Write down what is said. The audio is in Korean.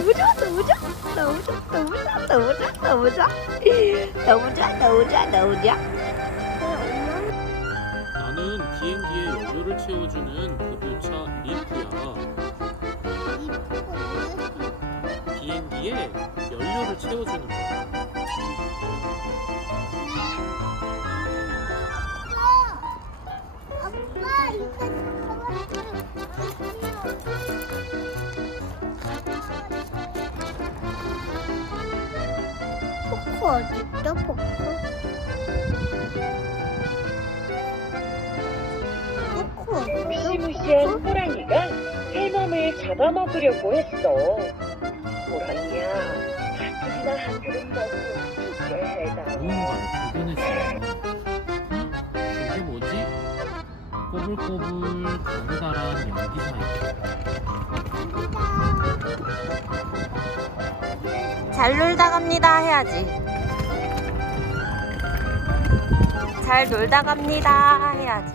너무 좋아 너무 좋아 너무 좋아 너무 좋아 너무 좋아 너무 좋아 너무 좋아 너무 좋아 너무 좋아. 나는 비행기에 연료를 채워주는 급유차 리프야. 비행기에 연료를 채워주는 거야. 아빠 이거 포크 어딨어 포크? 포크 어딨어? 무시무시한 호랑이가 해넘을 잡아먹으려고 했어. 호랑이야, 가뜩이나 한 그릇 먹고 죽게 해다. 무언가를 발견했어. 저게 뭐지? 꼬불꼬불 가느다란 연기 사이. 잘 놀다 갑니다 해야지. 잘 놀다 갑니다 해야지.